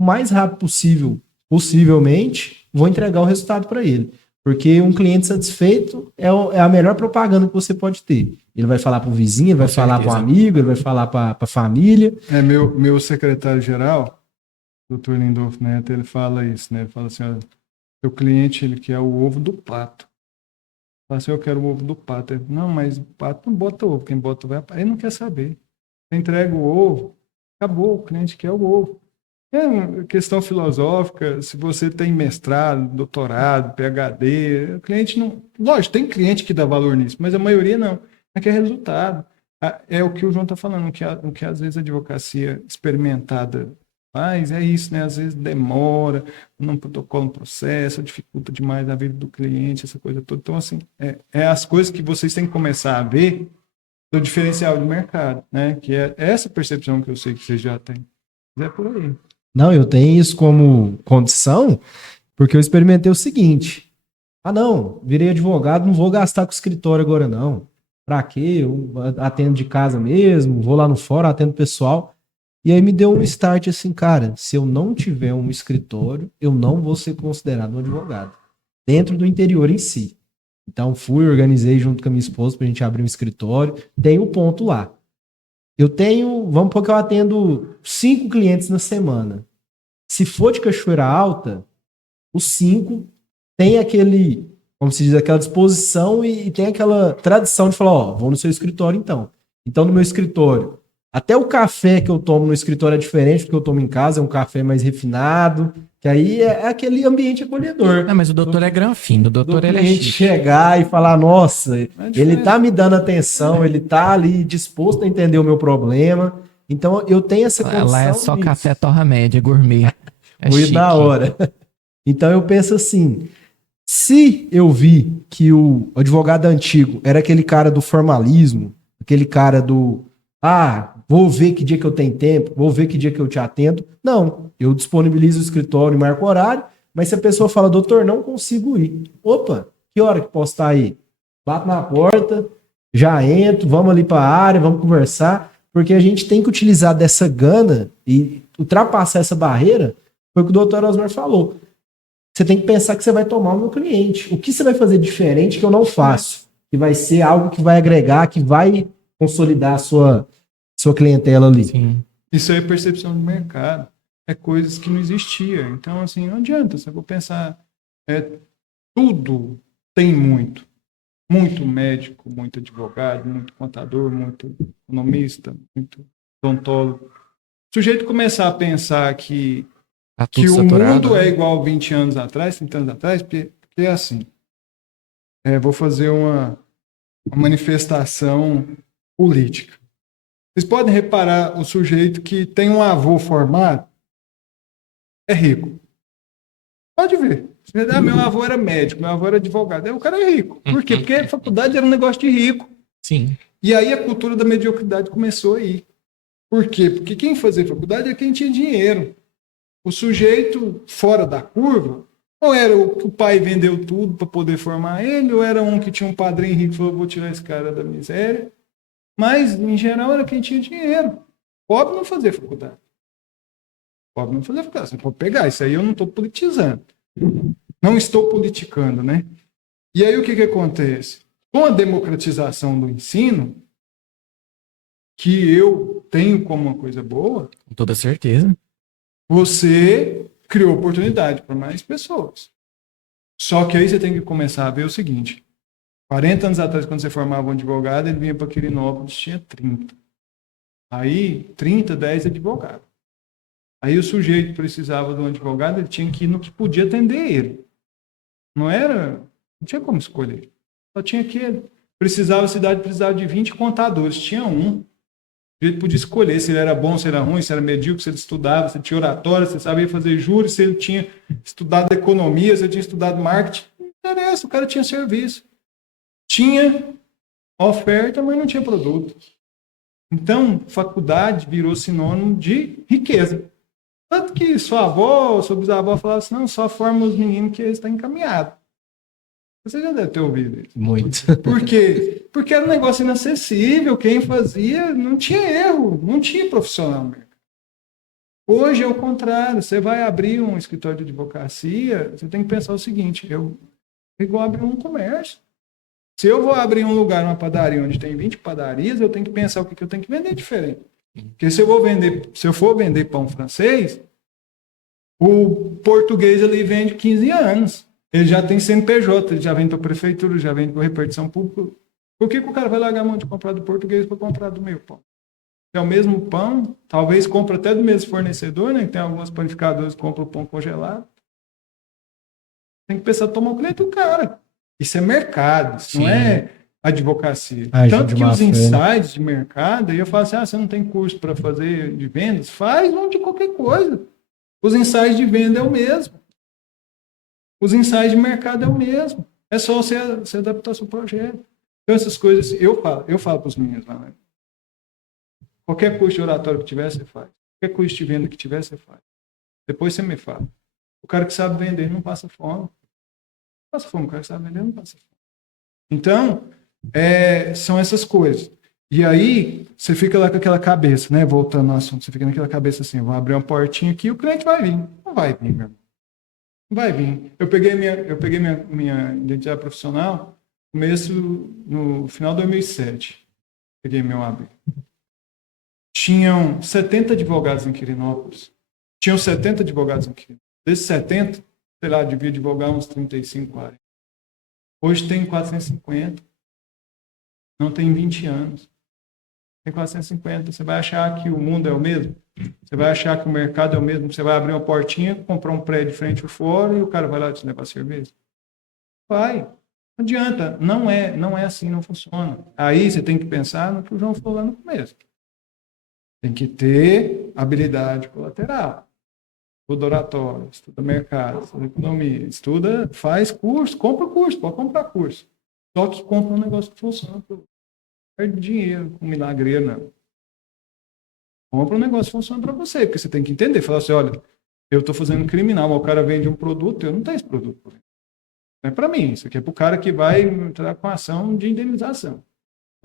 o mais rápido possível, possivelmente, vou entregar o resultado para ele. Porque um cliente satisfeito é a melhor propaganda que você pode ter. Ele vai falar para o vizinho, ele vai falar para o amigo, ele vai falar para a família. Meu secretário-geral, Dr. Lindolfo Neto, ele fala isso, né? Ele fala assim, ó, seu cliente, ele quer o ovo do pato. Fala assim, eu quero o ovo do pato. Ele, não, mas o pato não bota ovo, quem bota ovo é a pato. Ele não quer saber. Você entrega o ovo, acabou, o cliente quer o ovo. É uma questão filosófica, se você tem mestrado, doutorado, PhD, o cliente não... Lógico, tem cliente que dá valor nisso, mas a maioria não. É que é resultado. É o que o João está falando, o que às vezes a advocacia experimentada faz, é isso, né? Às vezes demora, não protocola um processo, dificulta demais a vida do cliente, essa coisa toda. Então, assim, é as coisas que vocês têm que começar a ver do diferencial de mercado, né? Que é essa percepção que eu sei que vocês já têm. Mas é por aí. Não, eu tenho isso como condição, porque eu experimentei o seguinte. Ah, não, virei advogado, não vou gastar com o escritório agora, não. Pra quê? Eu atendo de casa mesmo, vou lá no fórum, atendo pessoal. E aí me deu um start assim, cara, se eu não tiver um escritório, eu não vou ser considerado um advogado. Dentro do interior em si. Então fui, organizei junto com a minha esposa pra gente abrir um escritório. Tem o ponto lá. Eu tenho, vamos supor que eu atendo 5 clientes na semana. Se for de Cachoeira Alta, os 5 tem aquele, como se diz, aquela disposição e tem aquela tradição de falar, ó, vou no seu escritório então. Então no meu escritório, até o café que eu tomo no escritório é diferente do que eu tomo em casa, é um café mais refinado, que aí é aquele ambiente acolhedor. Não, mas o doutor é granfino, o doutor ele é cliente chique. chegar e falar, nossa, ele diferente. tá me dando atenção, ele tá ali disposto a entender o meu problema. Então eu tenho essa condição. Lá é só disso. café torra média, gourmet. É Muito chique. da hora. Então eu penso assim, se eu vi que o advogado antigo era aquele cara do formalismo, aquele cara do, vou ver que dia que eu tenho tempo, vou ver que dia que eu te atendo. Não, eu disponibilizo o escritório e marco horário, mas se a pessoa fala, doutor, não consigo ir. Opa, que hora que posso estar aí? Bato na porta, já entro, vamos ali para a área, vamos conversar, porque a gente tem que utilizar dessa gana e ultrapassar essa barreira, foi o que o doutor Osmar falou. Você tem que pensar que você vai tomar o meu cliente. O que você vai fazer diferente que eu não faço? Que vai ser algo que vai agregar, que vai consolidar a sua clientela ali. Sim. Isso aí é percepção de mercado. É coisas que não existia. Então, assim, não adianta. Se eu vou pensar, tudo tem muito. Muito médico, muito advogado, muito contador, muito economista, muito odontólogo. O sujeito começar a pensar que Tá tudo o saturado, mundo né? é igual 20 anos atrás, 30 anos atrás, porque é assim. Vou fazer uma manifestação política. Vocês podem reparar o sujeito que tem um avô formado é rico. Pode ver. Meu avô era médico, meu avô era advogado. O cara é rico. Por quê? Porque a faculdade era um negócio de rico. Sim. E aí a cultura da mediocridade começou aí. Por quê? Porque quem fazia faculdade é quem tinha dinheiro. O sujeito fora da curva, ou era o que o pai vendeu tudo para poder formar ele, ou era um que tinha um padrinho rico e falou, vou tirar esse cara da miséria. Mas, em geral, era quem tinha dinheiro. Pobre não fazia faculdade. Pobre não fazia faculdade. Você pode pegar, isso aí eu não estou politizando. Não estou politicando, né? E aí o que acontece? Com a democratização do ensino, que eu tenho como uma coisa boa, Com toda certeza. você criou oportunidade para mais pessoas. Só que aí você tem que começar a ver o seguinte. 40 anos atrás, quando você formava um advogado, ele vinha para Quirinópolis, tinha 30. Aí, 30, 10 advogados. Aí o sujeito precisava de um advogado, ele tinha que ir no que podia atender ele. Não tinha como escolher. Só tinha aquele. Precisava, a cidade precisava de 20 contadores, tinha um. Ele podia escolher se ele era bom, se era ruim, se era medíocre, se ele estudava, se tinha oratória, se sabia fazer júri, se ele tinha estudado economia, se ele tinha estudado marketing. Não interessa, o cara tinha serviço. Tinha oferta, mas não tinha produto. Então, faculdade virou sinônimo de riqueza. Tanto que sua avó, sua bisavó falava assim, não, só forma os meninos que eles estão encaminhados. Você já deve ter ouvido isso. Muito. Por quê? Porque era um negócio inacessível, quem fazia não tinha erro, não tinha profissional mesmo. Hoje é o contrário, você vai abrir um escritório de advocacia, você tem que pensar o seguinte, eu igual abrir um comércio. Se eu vou abrir um lugar, uma padaria, onde tem 20 padarias, eu tenho que pensar o que eu tenho que vender diferente. Porque se eu for vender pão francês, O português ali vende 15 anos. Ele já tem CNPJ, ele já vende para a prefeitura, já vende para repartição pública. Por que o cara vai largar a mão de comprar do português para comprar do meu pão? É o mesmo pão, talvez compra até do mesmo fornecedor, né? Tem algumas panificadoras que compram o pão congelado. Tem que pensar, tomar o cliente do cara. Isso é mercado, isso não é advocacia. Tanto que os insights de mercado, aí eu falo assim, você não tem curso para fazer de vendas? Faz um de qualquer coisa. Os insights de venda é o mesmo. Os insights de mercado é o mesmo. É só você adaptar ao seu projeto. Então, essas coisas, eu falo para os meninos lá, né? Qualquer curso de oratório que tiver, você faz. Qualquer curso de venda que tiver, você faz. Depois você me fala. O cara que sabe vender não passa fome. Não passa fome. O cara que sabe vender não passa fome. Então, são essas coisas. E aí, você fica lá com aquela cabeça, né? Voltando ao assunto, você fica naquela cabeça assim, vou abrir uma portinha aqui e o cliente vai vir. Não vai vir, meu irmão. Não vai vir. Eu peguei minha identidade profissional no final de 2007. Peguei meu AB. Tinham 70 advogados em Quirinópolis. Desses 70, sei lá, devia advogar uns 35, 40. Hoje tem 450. Não tem 20 anos. Tem 450. Você vai achar que o mundo é o mesmo? Você vai achar que o mercado é o mesmo? Você vai abrir uma portinha, comprar um prédio frente ou fora e o cara vai lá te levar cerveja? Vai. Não adianta. Não é assim, não funciona. Aí você tem que pensar no que o João falou lá no começo. Tem que ter habilidade colateral. Estuda oratório, estuda mercado, estuda economia, faz curso, compra curso, pode comprar curso. Só que compra um negócio que funciona. Perde dinheiro com milagreiro, não. Compra um negócio que funciona para você, porque você tem que entender. Falar assim, olha, eu estou fazendo criminal, mas o cara vende um produto, eu não tenho esse produto. Não é para mim, isso aqui é para o cara que vai entrar com ação de indenização.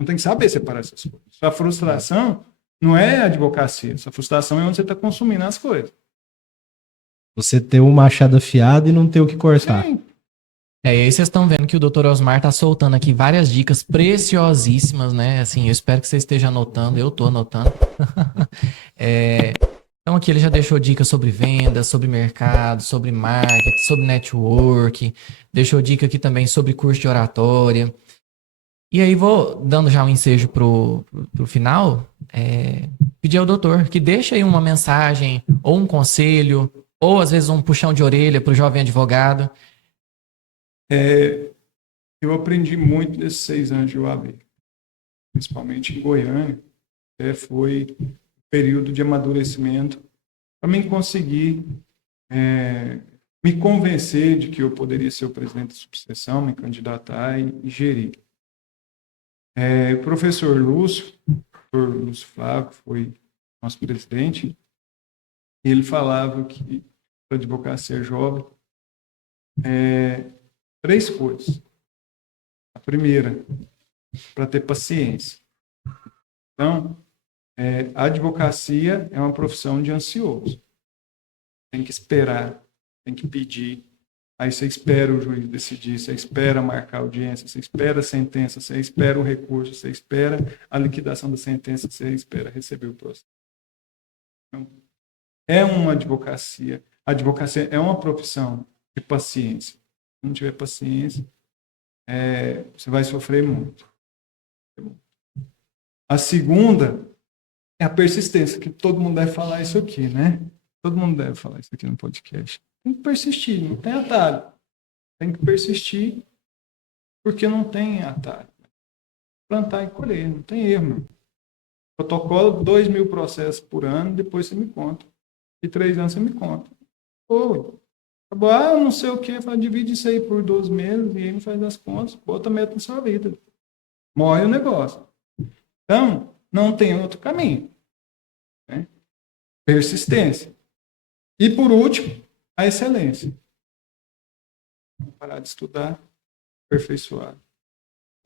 Não tem que saber separar essas coisas. Sua frustração não é advocacia, sua frustração é onde você está consumindo as coisas. Você ter um machado afiado e não ter o que cortar. Sim. E aí vocês estão vendo que o Dr. Osmar tá soltando aqui várias dicas preciosíssimas, né? Assim, eu espero que você esteja anotando, eu tô anotando. Então aqui ele já deixou dicas sobre vendas, sobre mercado, sobre marketing, sobre network, deixou dica aqui também sobre curso de oratória. E aí vou dando já um ensejo pro final, pedir ao doutor que deixe aí uma mensagem, ou um conselho, ou às vezes um puxão de orelha pro jovem advogado. Eu aprendi muito nesses 6 anos de UAB, principalmente em Goiânia. Foi um período de amadurecimento para mim conseguir me convencer de que eu poderia ser o presidente da subseção, me candidatar e gerir. O professor Lúcio, doutor Lúcio Flávio, foi nosso presidente, e ele falava que a advocacia jovem 3 coisas. A primeira, para ter paciência. Então, a advocacia é uma profissão de ansioso. Tem que esperar, tem que pedir. Aí você espera o juiz decidir, você espera marcar a audiência, você espera a sentença, você espera o recurso, você espera a liquidação da sentença, você espera receber o processo. Então, é uma advocacia. A advocacia é uma profissão de paciência. Se não tiver paciência, você vai sofrer muito. A segunda é a persistência, que todo mundo deve falar isso aqui, né? Todo mundo deve falar isso aqui no podcast. Tem que persistir, não tem atalho. Tem que persistir, porque não tem atalho. Plantar e colher, não tem erro. Protocolo, 2.000 processos por ano, depois você me conta. E 3 anos você me conta. Acabou, eu não sei o que, divide isso aí por 12 meses, e aí me faz as contas, bota meta na sua vida. Morre o negócio. Então, não tem outro caminho. Né? Persistência. E, por último, a excelência. Não parar de estudar, aperfeiçoar.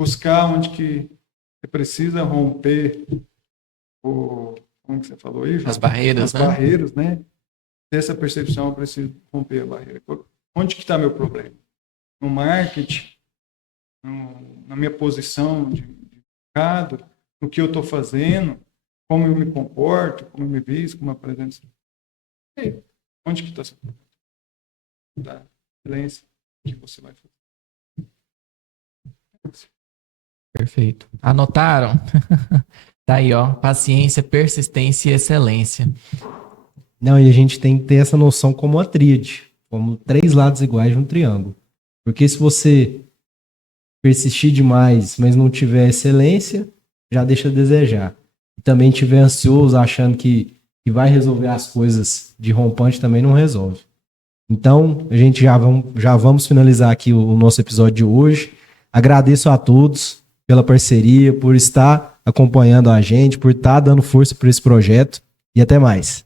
Buscar onde que você precisa romper como que você falou aí? As barreiras, As barreiras, né? Ter essa percepção, eu preciso romper a barreira. Onde que está meu problema? No marketing? Na minha posição de mercado? No que eu estou fazendo? Como eu me comporto? Como eu me visto? Como eu apresento? Onde que está essa da excelência que você vai fazer? Perfeito. Anotaram? Tá aí, ó. Paciência, persistência e excelência. Não, e a gente tem que ter essa noção como uma tríade, como 3 lados iguais de um triângulo. Porque se você persistir demais, mas não tiver excelência, já deixa a desejar. E também tiver ansioso, achando que vai resolver as coisas de rompante, também não resolve. Então, a gente já vamos finalizar aqui o nosso episódio de hoje. Agradeço a todos pela parceria, por estar acompanhando a gente, por estar dando força para esse projeto. E até mais.